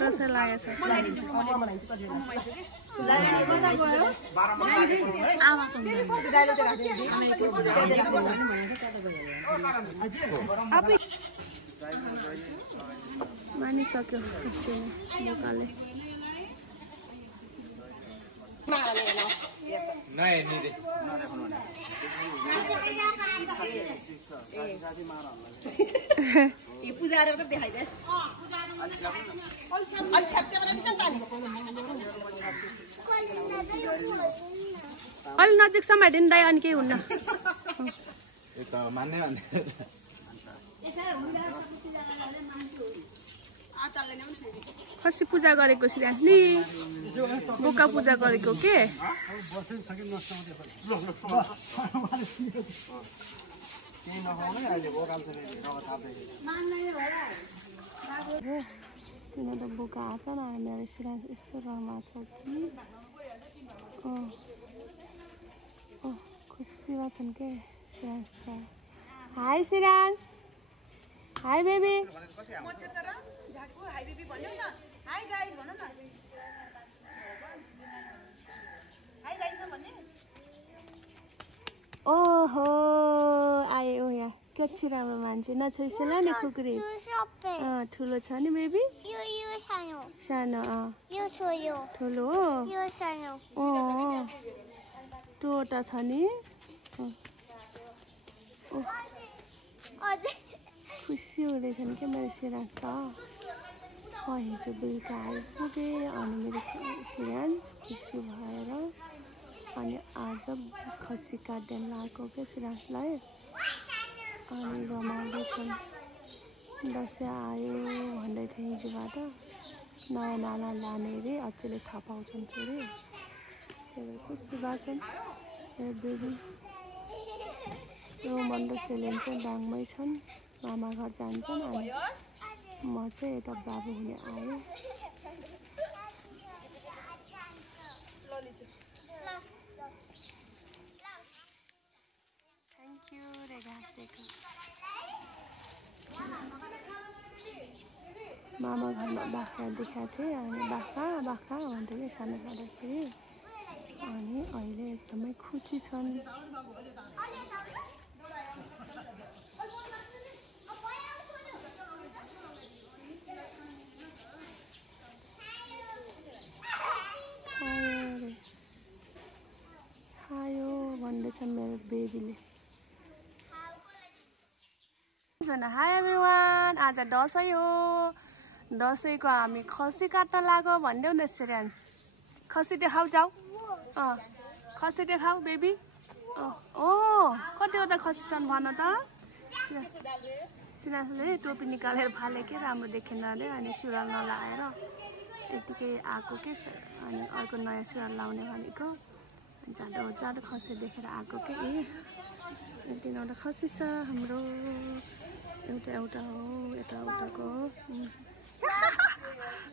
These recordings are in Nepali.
दसैँ लागेछ मानिसक्यो बोकाले अलि नजिक समाइदिनु दाइ अनि केही हुन्न खसी पूजा गरेको श्रीरानी बोका पूजा गरेको के किन त बोका आछ न मेरो श्रीरानी यस्तो रमा छ कि खुसी छन् के Shrirani hi Shrirani hi baby hi baby भन्नु न हाई गाइस भन्नु न हाई गाइस भन्ने ओहो आयो यहाँ कति राम्रो मान्छे नछोइसेला नि खुकुरी ठुलो छ नि बेबी यो सानो सानो यो ठुलो हो यो सानो टोटा छ नि खुसी हुँदैछन् क्या मेरो श्रीराज त हिजो बेलुका आइपुगे अनि मेरो श्रीराज खुसी भएर अनि आज खसी काट्दैन लगाएको क्या श्रीराजलाई अनि रमाउँदैछन् दसैँ आयो भन्दै थिएँ हिजोबाट नयाँ नाना लाने अरे अचेलले थाहा पाउँछन् अरे त्यही खुसी भएछन् बेबी यो मन्डो सेलेन चाहिँ डाङमै छन् मामा घर जान्छन् अनि म चाहिँ यता बाबु हुने आएँ थ्याङ्क यू रे घाँसेको मामा घरमा बाख्रा देखाएको थिएँ अनि बाख्रा भन्थ्यो कि सानो खाँदाखेरि अनि अहिले एकदमै खुसी छन् खायो भन्दैछन् मेरो बेबीले हाई एभ्रिवान आज दसैँ हो दसैँको हामी खसी काट्न लाग्यो भन्देऊ न श्रेयांश खसी देखाऊ जाऊ खसी देखाऊ बेबी कतिवटा खसी छन् भन त श्रेयांशले टोपी निकालेर फाले के राम्रो देखेन अरे अनि सुरुवाल नलाएर यतिकै आएको के अनि अर्को नयाँ सुरुवाल लाउने भनेको जाँदो खसी देखेर आएको के तिनवटा खसी छ हाम्रो एउटा हो यताउताको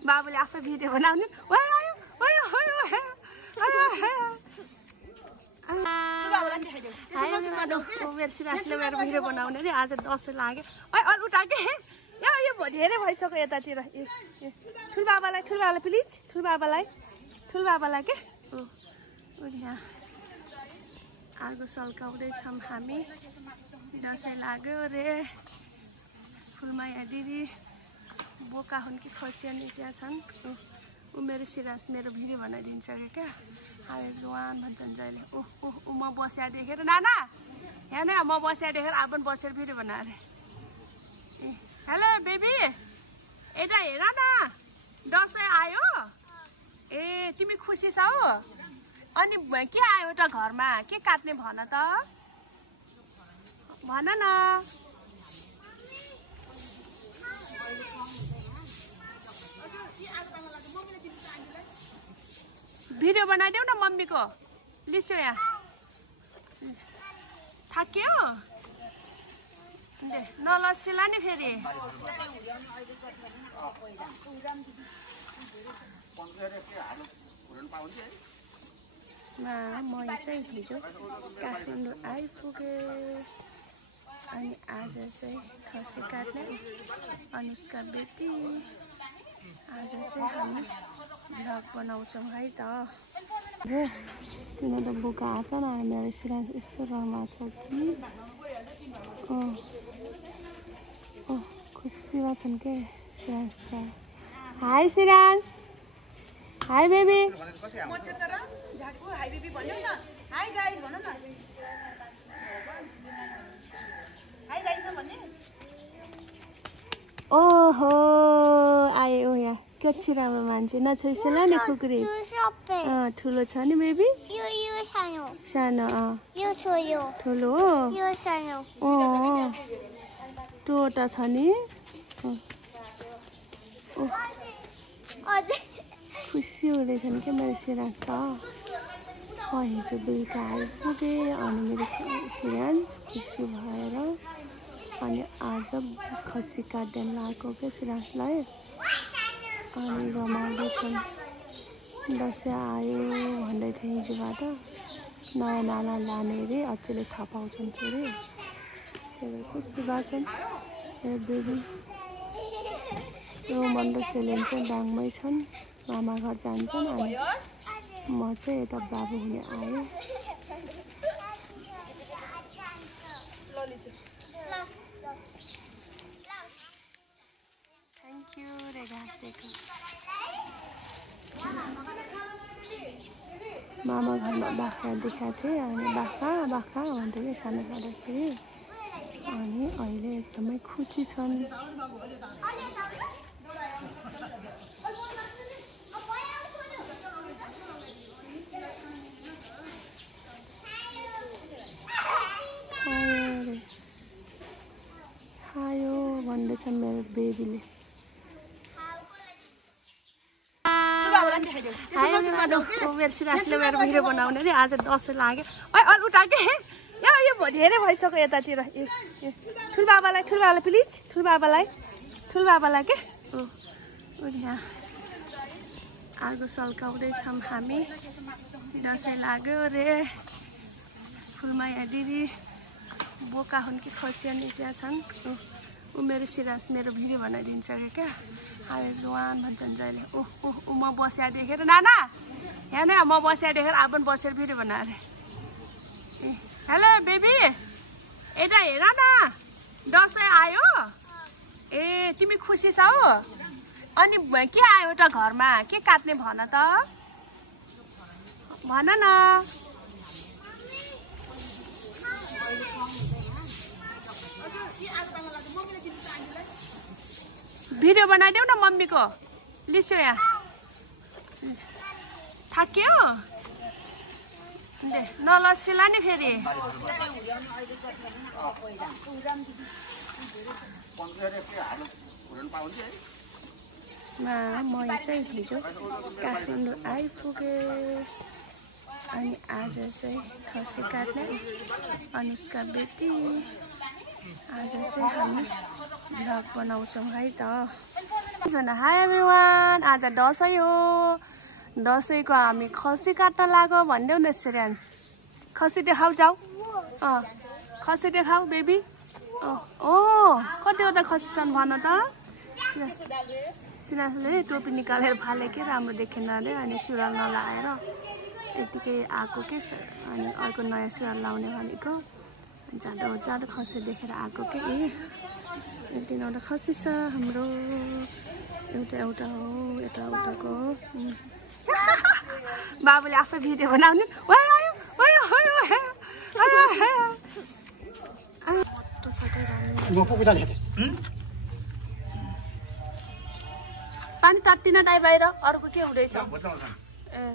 बाबुले आफै भिडियो बनाउने मेरो श्रीराजले मेरो भिडियो बनाउने अरे आज दसैँ लाग्यो उता के यो धेरै भइसक्यो यतातिर ठुलबाबालाई प्लिज ठुलबाबालाई के यहाँ आगो सल्काउँदैछौँ हामी दसैँ लाग्यो रे फुलमाया दिदी बोका हुन् कि खसियानी त्यहाँ छन् ऊ मेरो श्रीराज मेरो भिडियो बनाइदिन्छ क्या हाई एभ्रिवान भन्छन् जहिले म बस्या देखेर नाना यहाँ न म बस्या देखेर अब पनि बसेर भिडियो बनाएर ए हेलो बेबी यता हेर न दसैँ आयो ए तिमी खुसी छौ अनि के आयो त घरमा के काट्ने भन त भन न भिडियो बनाइदेऊ न मम्मीको लिस्यो यहाँ थाक्यो नलसिला नि फेरि म चाहिँ हिजो काठमाडौँ आइपुगेँ अनि आज चाहिँ खसी काट्ने अनुष्का बेटी। आज चाहिँ हामी भ्लग बनाउँछौँ है त। किन त बोका आएको छ न मेरो सिराज यस्तो रमाएको छ कि खुसी भएछन् के सिराज त। High Siraj, high baby. ओहो आयो यहाँ कति राम्रो मान्छे नछोइसेल नि खुकुरी। ठुलो छ नि बेबी, सानो ठुलो हो टोटा छ नि। खुसी हुँदैछन् क्या मेरो सिराज त। हिजो बेलुका आइपुगे अनि मेरो सिराज खुसी भएर अनि आज खसी काट्दैन लगाएको क्या सिराजलाई। अनि रमाउँदैछन्। दसैँ आयो भन्दै थिएँ हिजोबाट। नयाँ नाना लाने अरे अचेलले थाहा पाउँछन् के अरे। त्यही खुसी भएछन् मेरो बेबी। रोमन र सेलेन चाहिँ दाङमै छन्, मामा घर जान्छन्। अनि म चाहिँ यता बाबु हुने आएँ। थ्याङ्क यू रे घाँसेको। मामा घरमा बाख्रा देखाएको थिएँ अनि बाख्रा भन्थ्यो कि सानो छँदाखेरि। अनि अहिले एकदमै खुसी छन्। खायो भन्दैछन् मेरो बेबीले। मेरो सिराजले मेरो भिडियो बनाउने रे आज दसैँ लाग्यो। अरू उठा के यो धेरै भइसक्यो यतातिर। ठुलबाबालाई प्लिज, ठुलबाबालाई के यहाँ आगो सल्काउँदैछौँ हामी। दसैँ लाग्यो रे। फुलमाया दिदी बोका हुन् कि खसियानी त्यहाँ छन्। ऊ मेरो सिराज मेरो भिडियो बनाइदिन्छ क्या। आयो जुवान भन्छन् जहिले। म बस्या देखेर नाना यहाँ न म बस्या देखेर अब पनि बसेर भिडियो बनाएर। ए हेलो बेबी यता हेर न दसैँ आयो। ए तिमी खुसी छौ? अनि के आयो त घरमा? के काट्ने भन त, भन न। भिडियो बनाइदेऊ न मम्मीको। लिस्यो यहाँ थाक्यो नलसिला नि फेरि। म चाहिँ हिजो काठमाडौँ आइपुगे। अनि आज चाहिँ खसी काट्ने अनुष्का बेटी। आज चाहिँ हामी भ्लग बनाउँछौँ है त। हाई एभ्रिवान, आज दसैँ हो। दसैँको हामी खसी काट्न लाग्यो भनिदेऊ न सिराज। खसी देखाऊ जाऊ। खसी देखाऊ बेबी। कतिवटा खसी छन् भन त। सिराजले टोपी निकालेर फाले के राम्रो देखेन अरे। अनि सुरुवाल नलाएर यतिकै आएको के। अनि अर्को नयाँ सुरुवाल लाउने भनेको। जाडो खसी देखेर आएको के। ए 3वटा खसी छ हाम्रो। एउटा हो यताउताको। बाबुले आफै भिडियो बनाउने। पानी तात्तिन दाइ बाहिर। अर्को के हुँदैछ? ए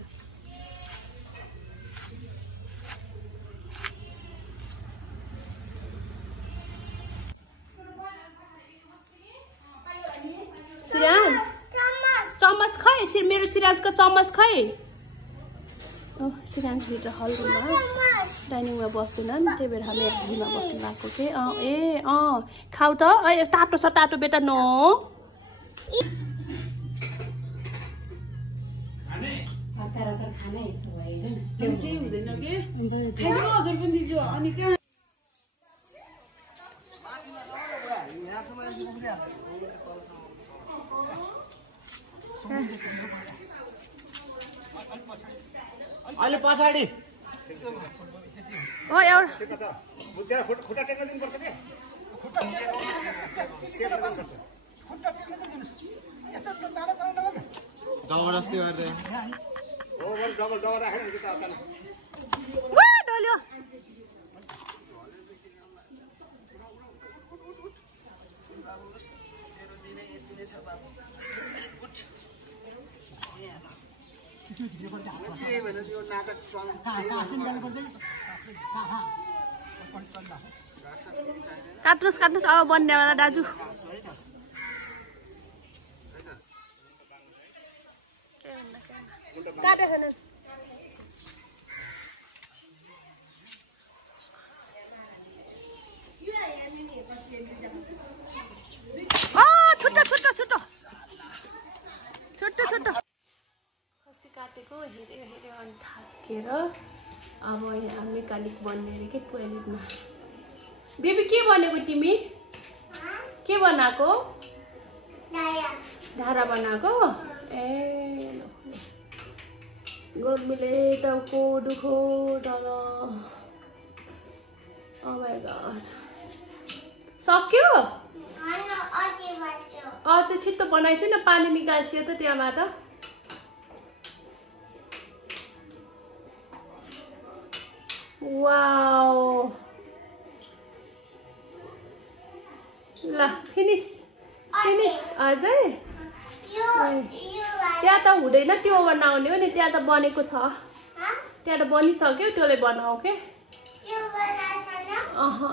चम्मच खै मेरो सिराजको चम्मच खै। सिराज भित्र हलमा डाइनिङमा बस्दैन नि, त्यही भएर हामी भुइँमा बस्नु भएको के। खाऊ त। तातो छ तातो बेटा। नो केही हुँदैन के। अहिले पछाडि हो एउटा खुट्टा टेक्न दिनुपर्छ के जबरजस्ती गर्दै डबल राखेर डल्यो काट्नुहोस् अब बन्नेवाला दाजु छुट्टो खसी काटेको हेऱ्यो अनि थाकेर अब यहाँ मेकानिक बन्ने अरे के टोइलेटमा बेबी के बनेको तिमी के बनाएको धारा बनाएको ए गर्मीले टाउको दुखो डर ओ माय गॉड सक्यो अझ छिट्टो बनाइछु न पानी निकाल्छु त त्यहाँबाट वाओ ल फिनिस अझै त्यहाँ त हुँदैन त्यो बनाउने हो नि त्यहाँ त बनेको छ त्यहाँ त बनिसक्यो त्यसले बनाऊ के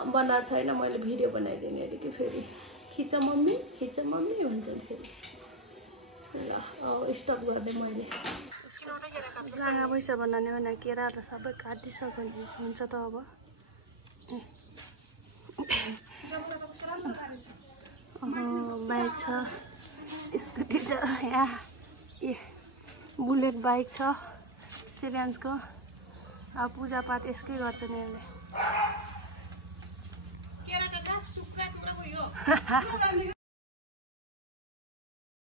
बनाएको छैन मैले भिडियो बनाइदिने अरे कि फेरि खिच मम्मी भन्छ नि फेरि ल स्टप गर्दै मैले जाँगा पैसा बनाउने भने केरा त सबै काटिसक्यो नि हुन्छ त अब बाइक छ स्कुटी छ यहाँ बुलेट बाइक छ सिरियन्सको अब पूजापाठ यसकै गर्छ नि यसले